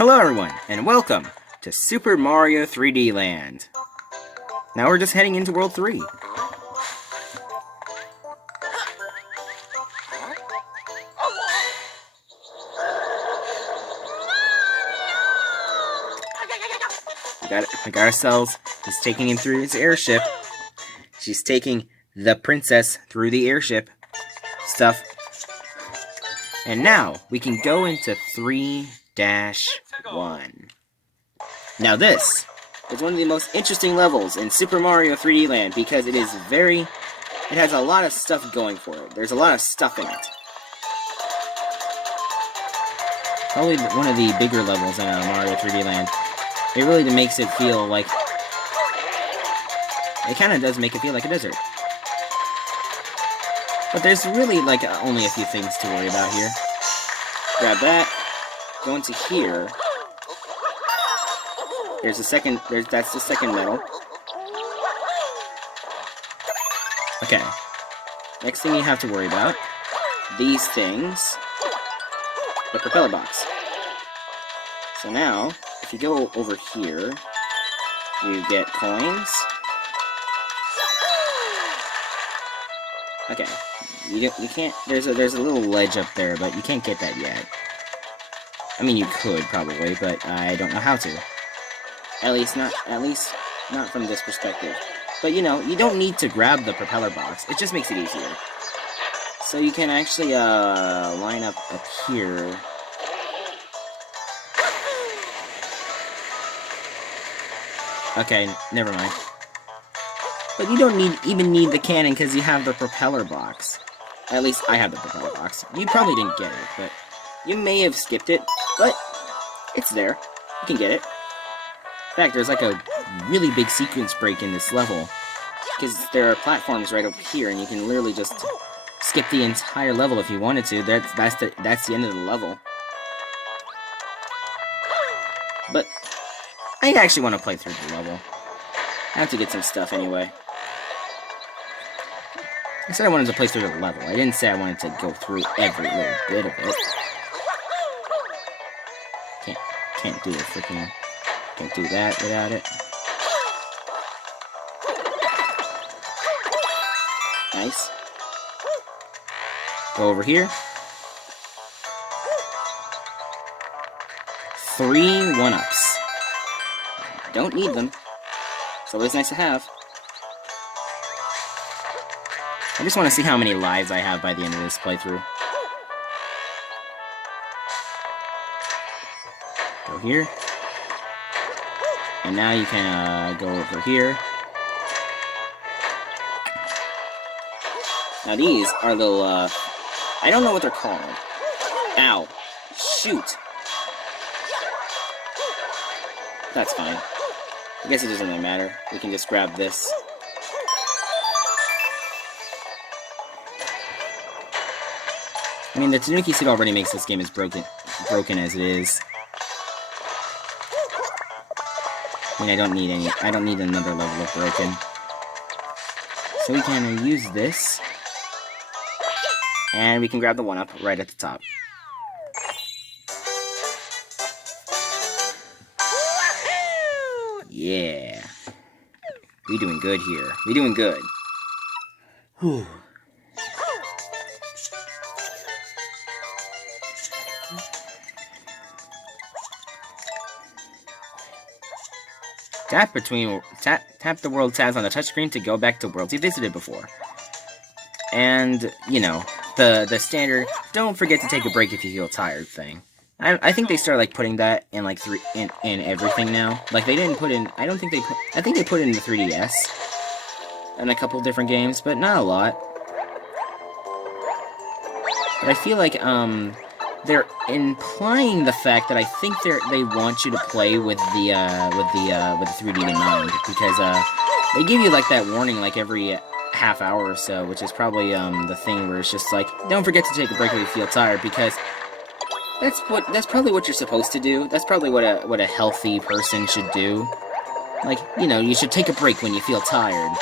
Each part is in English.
Hello everyone, and welcome to Super Mario 3D Land. Now we're just heading into World 3. We got ourselves, he's taking him through his airship. She's taking the princess through the airship stuff. And now, we can go into 3-1. Now this is one of the most interesting levels in Super Mario 3D Land because it has a lot of stuff going for it. There's a lot of stuff in it. Probably one of the bigger levels in Mario 3D Land. It really makes it feel like... It kind of does make it feel like a desert. But there's really, only a few things to worry about here. Grab that. Go into here. That's the second medal. Okay. Next thing you have to worry about. These things. The propeller box. So now, if you go over here, you get coins. Okay. You can't, there's a little ledge up there, but you can't get that yet. I mean, you could, probably, but I don't know how to. At least not from this perspective. But, you know, you don't need to grab the propeller box. It just makes it easier. So you can actually, line up here. Okay, never mind. But you don't even need the cannon because you have the propeller box. At least I have the propeller box. You probably didn't get it, but you may have skipped it, but it's there. You can get it. In fact, there's like a really big sequence break in this level because there are platforms right over here, and you can literally just skip the entire level if you wanted to. That's the end of the level. But I actually want to play through the level. I have to get some stuff anyway. I said I wanted to play through the level. I didn't say I wanted to go through every little bit of it. Can't do that without it. Nice. Go over here. 3 1-ups. Don't need them. It's always nice to have. I just want to see how many lives I have by the end of this playthrough. Go here. And now you can go over here. Now these are little, I don't know what they're called. Ow. Shoot. That's fine. I guess it doesn't really matter. We can just grab this. I mean, the Tanuki suit already makes this game as broken as it is. I mean, I don't need another level of broken. So we can use this. And we can grab the 1-up right at the top. Yeah. We doing good here. We doing good. Whew. Tap the world tabs on the touchscreen to go back to worlds you visited before. And, you know, the standard don't forget to take a break if you feel tired thing. I think they started putting that in in everything now. Like they didn't put in I think they put it in the 3DS and a couple different games, but not a lot. But I feel like they're implying the fact that I think they want you to play with the 3D in mind, because they give you that warning every half hour or so, which is probably the thing where it's just don't forget to take a break if you feel tired, because that's probably what you're supposed to do. That's probably what a healthy person should do. You know, you should take a break when you feel tired.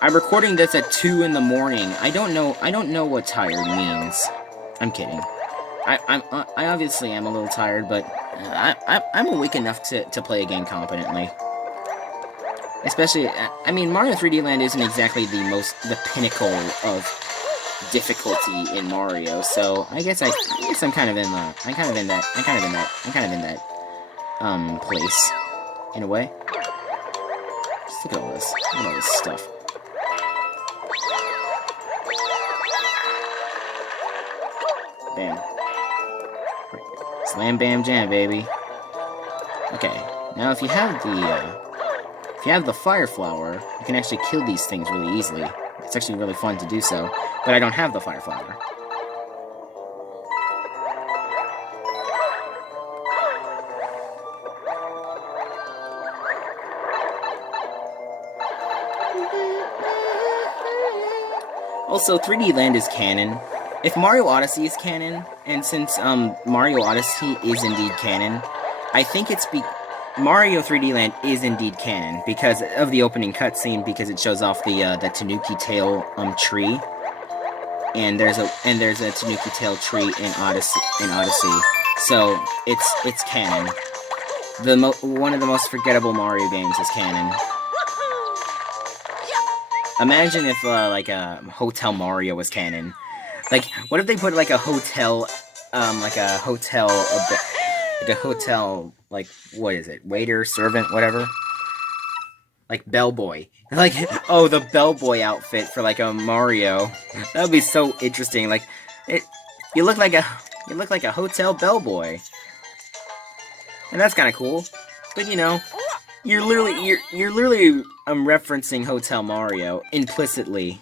I'm recording this at 2 in the morning. I don't know what tired means. I'm kidding. I obviously am a little tired, but I'm awake enough to play a game competently. Especially, I mean, Mario 3D Land isn't exactly the pinnacle of difficulty in Mario, so I guess I'm kind of in that place in a way. Just look at all this. Look at all this stuff. Bam. Slam, bam, jam, baby. Okay. Now, if you have the fire flower, you can actually kill these things really easily. It's actually really fun to do so, but I don't have the fire flower. Also, 3D Land is canon. If Mario Odyssey is canon, and since Mario Odyssey is indeed canon, I think Mario 3D Land is indeed canon because of the opening cutscene, because it shows off the Tanuki Tail tree, and there's a Tanuki Tail tree in Odyssey, so it's canon. One of the most forgettable Mario games is canon. Imagine if like a Hotel Mario was canon. Like, what if they put like a hotel, like, what is it? Waiter, servant, whatever? Like, bellboy. Like, oh, the bellboy outfit for, like, a Mario. That would be so interesting. Like, you look like a hotel bellboy. And that's kind of cool. But, you know, you're literally referencing Hotel Mario implicitly.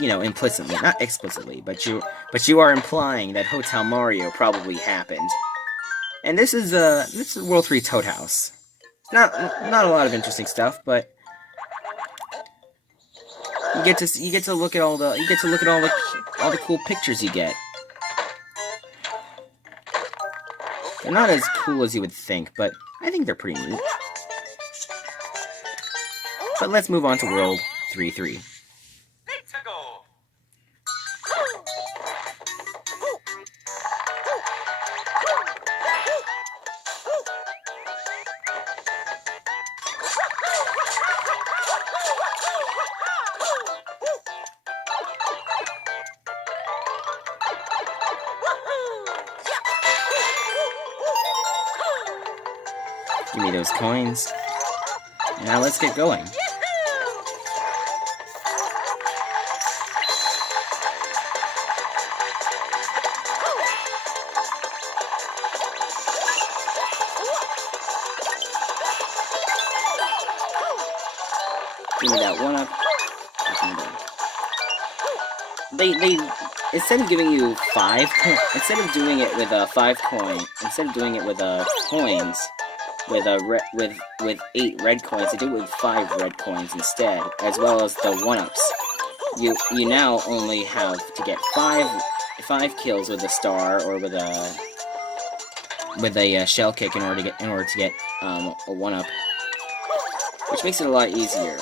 You know, implicitly, not explicitly, but you are implying that Hotel Mario probably happened. And this is World 3 Toad House. Not a lot of interesting stuff, but you get to look at all the cool pictures you get. They're not as cool as you would think, but I think they're pretty neat. But let's move on to World 3-3. Give me those coins. Now let's get going. Give me that one up. They instead of giving you instead of doing it with a 5 coin, instead of doing it with coins. With 8 red coins, they do it with 5 red coins instead, as well as the 1-ups. You now only have to get 5 kills with a star or with a shell kick in order to get a 1-up, which makes it a lot easier.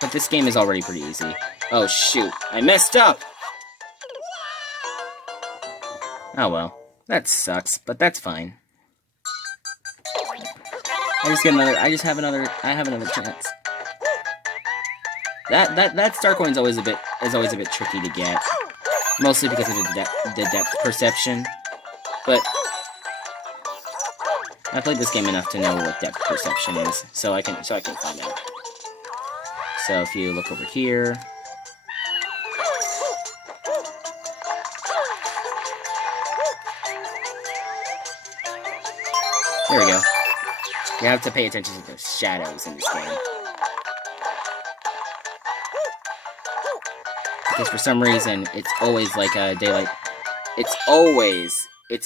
But this game is already pretty easy. Oh shoot, I messed up. Oh well, that sucks, but that's fine. I have another chance. That star coin's always a bit tricky to get, mostly because of the depth perception. But I played this game enough to know what depth perception is, so I can find out. So if you look over here, there we go. You have to pay attention to the shadows in this game. Because for some reason, it's always like a daylight. It's always the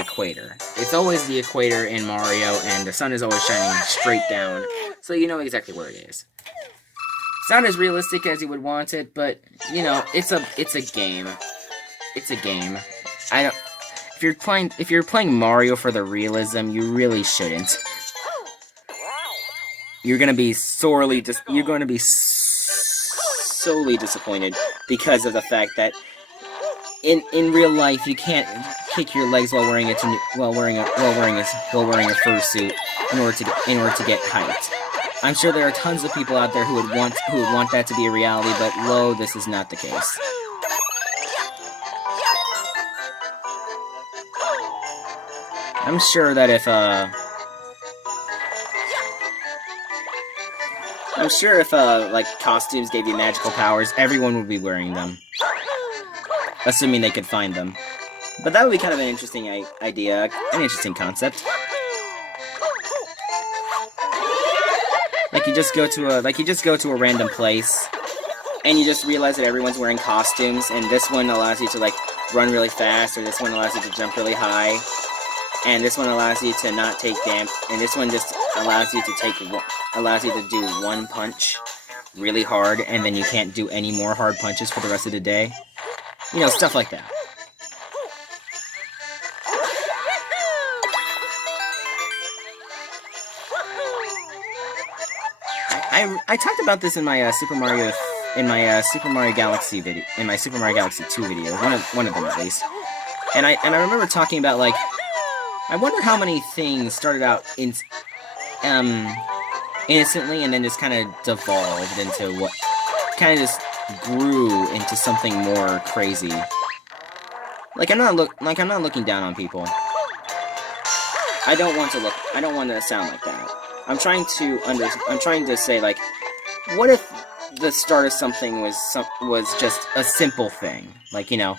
equator. It's always the equator in Mario, and the sun is always shining straight down, so you know exactly where it is. It's not as realistic as you would want it, but you know, it's a game. It's a game. If you're playing Mario for the realism, you really shouldn't. You're gonna be sorely disappointed because of the fact that in real life you can't kick your legs while wearing a fursuit in order to get height. I'm sure there are tons of people out there who would want that to be a reality, but lo, this is not the case. I'm sure that if like costumes gave you magical powers, everyone would be wearing them, assuming they could find them. But that would be kind of an interesting idea, an interesting concept. Like you just go to a random place, and you just realize that everyone's wearing costumes, and this one allows you to like run really fast, or this one allows you to jump really high, and this one allows you to not take damage, and this one just allows you to do one punch really hard, and then you can't do any more hard punches for the rest of the day. You know, stuff like that. I talked about this in my Super Mario Galaxy video, in my Super Mario Galaxy 2 video, one of them at least. And I remember talking about, like, I wonder how many things started out innocently and then just kind of devolved into what kind of just grew into something more crazy. Like I'm not looking down on people. I don't want to sound like that. I'm trying to say, like, what if the start of something was just a simple thing, like, you know,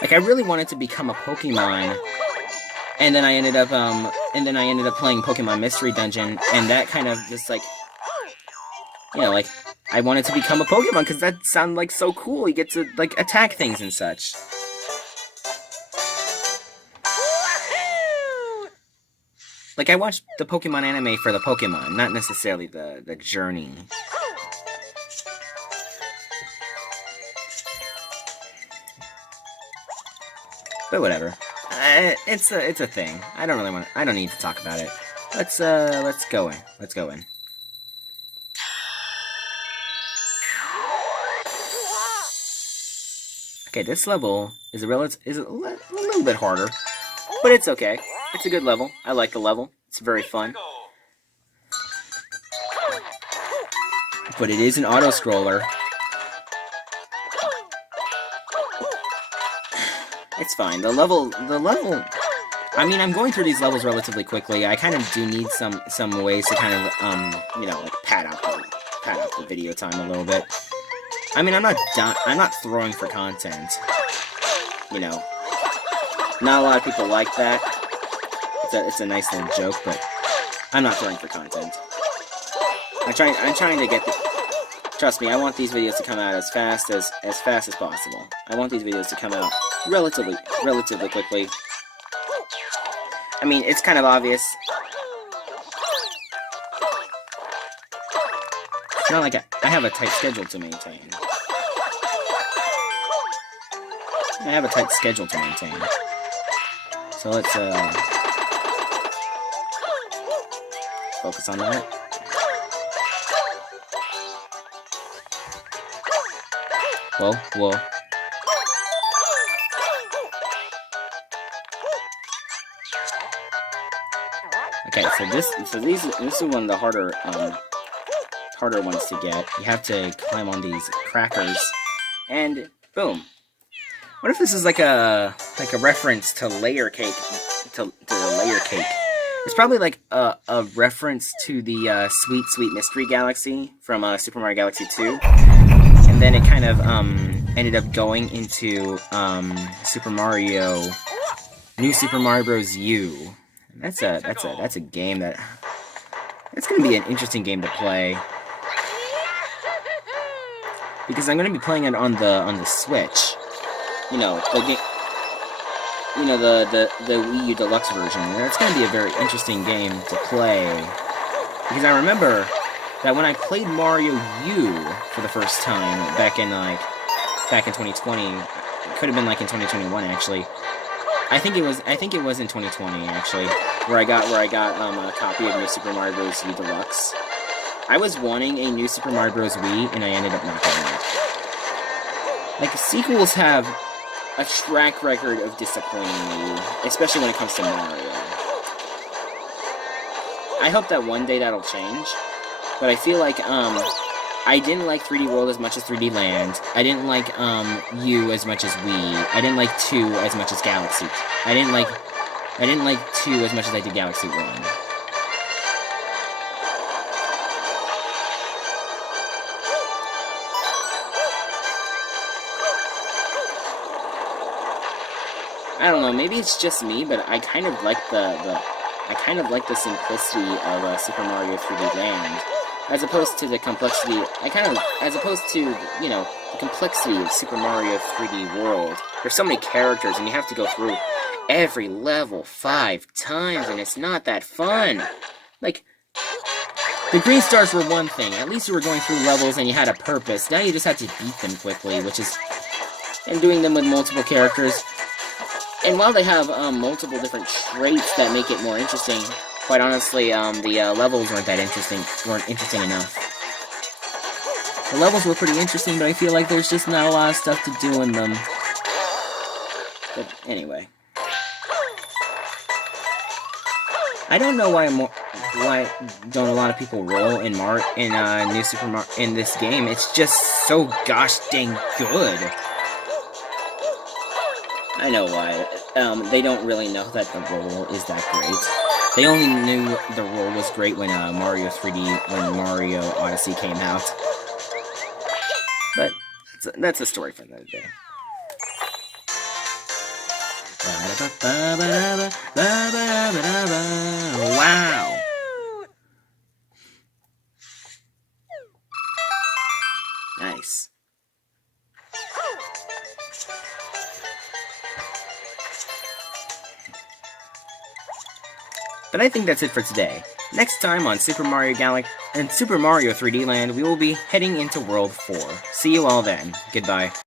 like I really wanted to become a Pokemon, and then I ended up playing Pokemon Mystery Dungeon, and that kind of just, like, you know, like, I wanted to become a Pokemon because that sounded like so cool. You get to, like, attack things and such. Like, I watched the Pokemon anime for the Pokemon, not necessarily the journey. But whatever. It's a thing. I don't need to talk about it. Let's go in. Let's go in. Okay, this level is a little bit harder, but it's okay. It's a good level. I like the level. It's very fun. But it is an auto-scroller. It's fine. The level... I mean, I'm going through these levels relatively quickly. I kind of do need some ways to kind of, you know, like, pad out the video time a little bit. I mean, I'm not throwing for content. You know. Not a lot of people like that. It's a nice little joke, but I'm not throwing for content. I'm trying to get the... Trust me, I want these videos to come out as fast as possible. I want these videos to come out relatively quickly. I mean, it's kind of obvious. It's not like I have a tight schedule to maintain. So let's focus on that. Whoa. Okay, so this is one of the harder ones to get. You have to climb on these crackers, and boom. What if this is like a reference to Layer Cake? To Layer Cake. It's probably like a reference to the Sweet Sweet Mystery Galaxy from Super Mario Galaxy 2. And then it kind of ended up going into New Super Mario Bros. U. And that's a game it's gonna be an interesting game to play, because I'm gonna be playing it on the Switch. You know, the Wii U Deluxe version. And it's gonna be a very interesting game to play, because I remember that when I played Mario U for the first time back in 2020, it could have been like in 2021 actually. I think it was in 2020 actually, where I got a copy of New Super Mario Bros. U Deluxe. I was wanting a new Super Mario Bros. Wii, and I ended up not getting it. Like, sequels have a track record of disappointing me, especially when it comes to Mario. I hope that one day that'll change, but I feel like, I didn't like 3D World as much as 3D Land. I didn't like, U as much as Wii. I didn't like 2 as much as Galaxy. I didn't like 2 as much as I did Galaxy 1. I don't know, maybe it's just me, but I kind of like the simplicity of Super Mario 3D Land, as opposed to the complexity. As opposed to, you know, the complexity of Super Mario 3D World. There's so many characters, and you have to go through every level 5 times, and it's not that fun. Like, the green stars were one thing. At least you were going through levels and you had a purpose. Now you just have to beat them quickly, and doing them with multiple characters. And while they have multiple different traits that make it more interesting, quite honestly, the levels weren't interesting enough. The levels were pretty interesting, but I feel like there's just not a lot of stuff to do in them. But anyway, I don't know why don't a lot of people roll in New Super Mario in this game. It's just so gosh dang good. I know why. They don't really know that the roll is that great. They only knew the roll was great when Mario Odyssey came out. But that's a story for another day. Wow! Nice. But I think that's it for today. Next time on Super Mario 3D Land, we will be heading into World 4. See you all then. Goodbye.